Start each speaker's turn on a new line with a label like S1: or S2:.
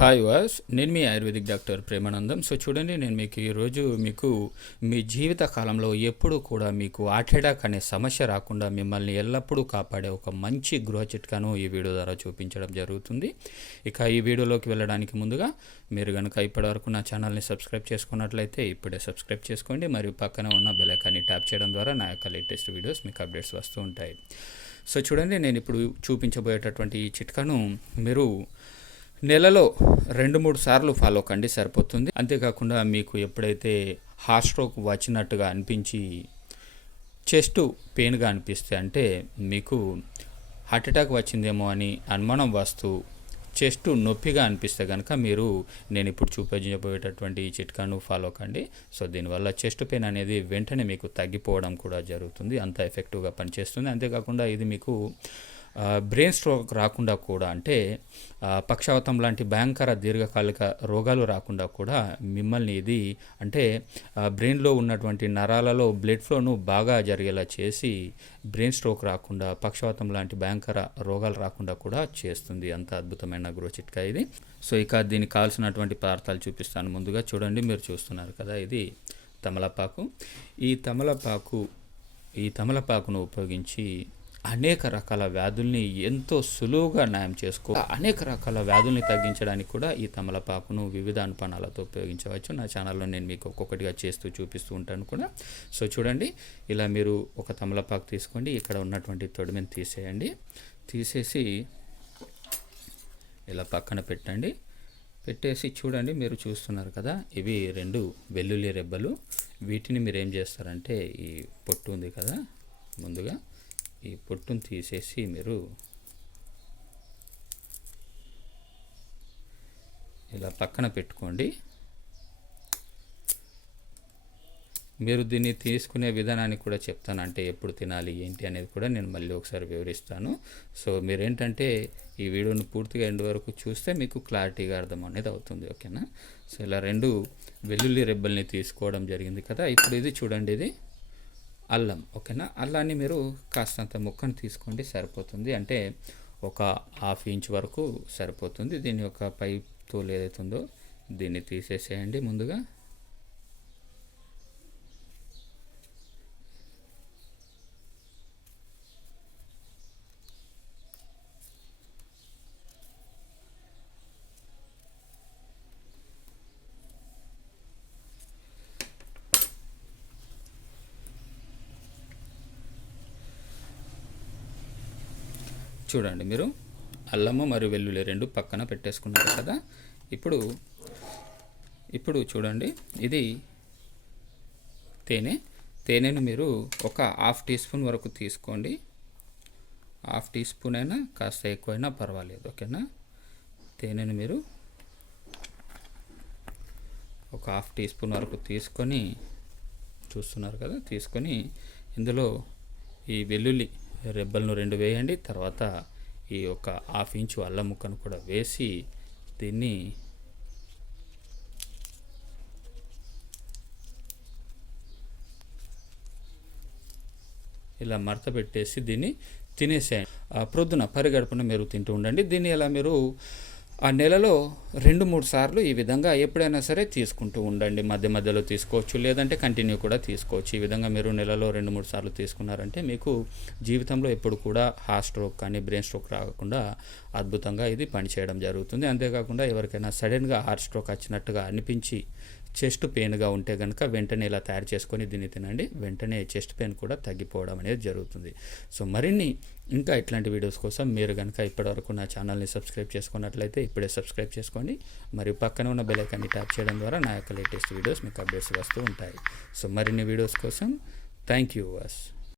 S1: Hi వాస్ నేను మీ ఆయుర్వేదిక్ డాక్టర్ ప్రేమానందం. సో చూడండి నేను మీకు ఈరోజు మీకు మీ జీవిత కాలంలో ఎప్పుడు కూడా మీకు ఆటడాక్ అనే సమస్య రాకుండా మిమ్మల్ని ఎల్లప్పుడూ కాపాడే ఒక మంచి గృహ చిట్కాను ఈ వీడియో ద్వారా చూపించడం జరుగుతుంది. ఇక ఈ వీడియోలోకి వెళ్ళడానికి ముందుగా మీరు కనుక ఇప్పటివరకు నా ఛానల్ని సబ్స్క్రైబ్ చేసుకున్నట్లయితే ఇప్పుడే సబ్స్క్రైబ్ చేసుకోండి. మరియు పక్కన ఉన్న బెలైకాన్ని ట్యాప్ చేయడం ద్వారా నా యొక్క లేటెస్ట్ వీడియోస్ మీకు అప్డేట్స్ వస్తూ ఉంటాయి. సో చూడండి నేను ఇప్పుడు చూపించబోయేటటువంటి ఈ చిట్కాను మీరు నెలలో రెండు మూడు సార్లు ఫాలో కండి సరిపోతుంది. అంతేకాకుండా మీకు ఎప్పుడైతే హార్ట్ స్ట్రోక్ వచ్చినట్టుగా అనిపించి చెస్ట్ పెయిన్గా అనిపిస్తే అంటే మీకు హార్ట్ అటాక్ వచ్చిందేమో అని అనుమానం వస్తూ చెస్ట్ నొప్పిగా అనిపిస్తే కనుక మీరు నేను ఇప్పుడు చూపించబోయేటటువంటి ఈ చిట్కాను ఫాలో కండి. సో దీనివల్ల చెస్ట్ పెయిన్ అనేది వెంటనే మీకు తగ్గిపోవడం కూడా జరుగుతుంది. అంత ఎఫెక్టివ్గా పనిచేస్తుంది. అంతేకాకుండా ఇది మీకు బ్రెయిన్ స్ట్రోక్ రాకుండా కూడా అంటే పక్షవాతం లాంటి భయంకర దీర్ఘకాలిక రోగాలు రాకుండా కూడా మిమ్మల్ని ఇది అంటే బ్రెయిన్లో ఉన్నటువంటి నరాలలో బ్లడ్ ఫ్లోను బాగా జరిగేలా చేసి బ్రెయిన్ స్ట్రోక్ రాకుండా పక్షవాతం లాంటి భయంకర రోగాలు రాకుండా కూడా చేస్తుంది. అంత అద్భుతమైన గ్రో చిట్కా ఇది. సో ఇక దీనికి కావాల్సినటువంటి పదార్థాలు చూపిస్తాను ముందుగా. చూడండి మీరు చూస్తున్నారు కదా ఇది తమలపాకు. ఈ తమలపాకు ఈ తమలపాకును ఉపయోగించి అనేక రకాల వ్యాధుల్ని ఎంతో సులువుగా నయం చేసుకో అనేక రకాల వ్యాధుల్ని తగ్గించడానికి కూడా ఈ తమలపాకును వివిధ అనుపానాలతో ఉపయోగించవచ్చు. నా ఛానల్లో నేను మీకు ఒక్కొక్కటిగా చేస్తూ చూపిస్తూ ఉంటాను కూడా. సో చూడండి ఇలా మీరు ఒక తమలపాకు తీసుకోండి ఇక్కడ ఉన్నటువంటి తొడిమిని తీసేయండి. తీసేసి ఇలా పక్కన పెట్టండి. పెట్టేసి చూడండి మీరు చూస్తున్నారు కదా ఇవి రెండు వెల్లుల్లి రెబ్బలు. వీటిని మీరు ఏం చేస్తారంటే ఈ పొట్టు ఉంది కదా ముందుగా ఈ పొట్టును తీసేసి మీరు ఇలా పక్కన పెట్టుకోండి. మీరు దీన్ని తీసుకునే విధానాన్ని కూడా చెప్తాను అంటే ఎప్పుడు తినాలి ఏంటి అనేది కూడా నేను మళ్ళీ ఒకసారి వివరిస్తాను. సో మీరేంటంటే ఈ వీడియోని పూర్తిగా ఎండ్ వరకు చూస్తే మీకు క్లారిటీగా అర్థం అనేది అవుతుంది ఓకేనా? సో ఇలా రెండు వెల్లుల్లి రెబ్బల్ని తీసుకోవడం జరిగింది కదా ఇప్పుడు ఇది చూడండి ఇది అల్లం ఓకేనా? అల్లాన్ని మీరు కాస్తంత ముక్కను తీసుకోండి సరిపోతుంది. అంటే ఒక హాఫ్ ఇంచ్ వరకు సరిపోతుంది. దీని యొక్క పైప్ తోలు ఏదైతుందో దీన్ని తీసేసేయండి ముందుగా. చూడండి మీరు. అల్లము మరియు వెల్లుల్లి రెండు పక్కన పెట్టేసుకున్నారు కదా. ఇప్పుడు ఇప్పుడు చూడండి. ఇది తేనె. తేనెను మీరు ఒక హాఫ్ టీ స్పూన్ వరకు తీసుకోండి. హాఫ్ టీ స్పూన్ అయినా కాస్త ఎక్కువైనా పర్వాలేదు ఓకేనా? తేనెను మీరు ఒక హాఫ్ టీ స్పూన్ వరకు తీసుకొని చూస్తున్నారు కదా తీసుకొని ఇందులో ఈ వెల్లుల్లి రెబ్బలను రెండు వేయండి తర్వాత ఈ యొక్క హాఫ్ ఇంచు అల్లం ముక్కను కూడా వేసి దీన్ని ఇలా మడత పెట్టేసి దీన్ని తినేసేయండి. ప్రొద్దున పరిగడపన మీరు తింటూ ఉండండి. దీన్ని ఇలా మీరు ఆ నెలలో రెండు మూడు సార్లు ఈ విధంగా ఎప్పుడైనా సరే తీసుకుంటూ ఉండండి. మధ్య మధ్యలో తీసుకోవచ్చు లేదంటే కంటిన్యూ కూడా తీసుకోవచ్చు. ఈ విధంగా మీరు నెలలో రెండు మూడు సార్లు తీసుకున్నారంటే మీకు జీవితంలో ఎప్పుడు కూడా హార్ట్ స్ట్రోక్ కానీ బ్రెయిన్ స్ట్రోక్ రాకుండా అద్భుతంగా ఇది పనిచేయడం జరుగుతుంది. అంతేకాకుండా ఎవరికైనా సడన్గా హార్ట్ స్ట్రోక్ వచ్చినట్టుగా అనిపించి చెస్ట్ పెయిన్గా ఉంటే కనుక వెంటనే ఇలా తయారు చేసుకొని దీన్ని తినండి. వెంటనే చెస్ట్ పెయిన్ కూడా తగ్గిపోవడం అనేది జరుగుతుంది. సో మరిన్ని ఇంకా ఇట్లాంటి వీడియోస్ కోసం మీరు కనుక ఇప్పటివరకు నా ఛానల్ని సబ్స్క్రైబ్ చేసుకున్నట్లయితే ఇప్పుడే సబ్స్క్రైబ్ చేసుకోండి. మరియు పక్కన ఉన్న బెలైకాన్ని ట్యాప్ చేయడం ద్వారా నా యొక్క లేటెస్ట్ వీడియోస్ మీకు అప్డేట్స్ వస్తూ ఉంటాయి. సో మరిన్ని వీడియోస్ కోసం థ్యాంక్ యూ వాస్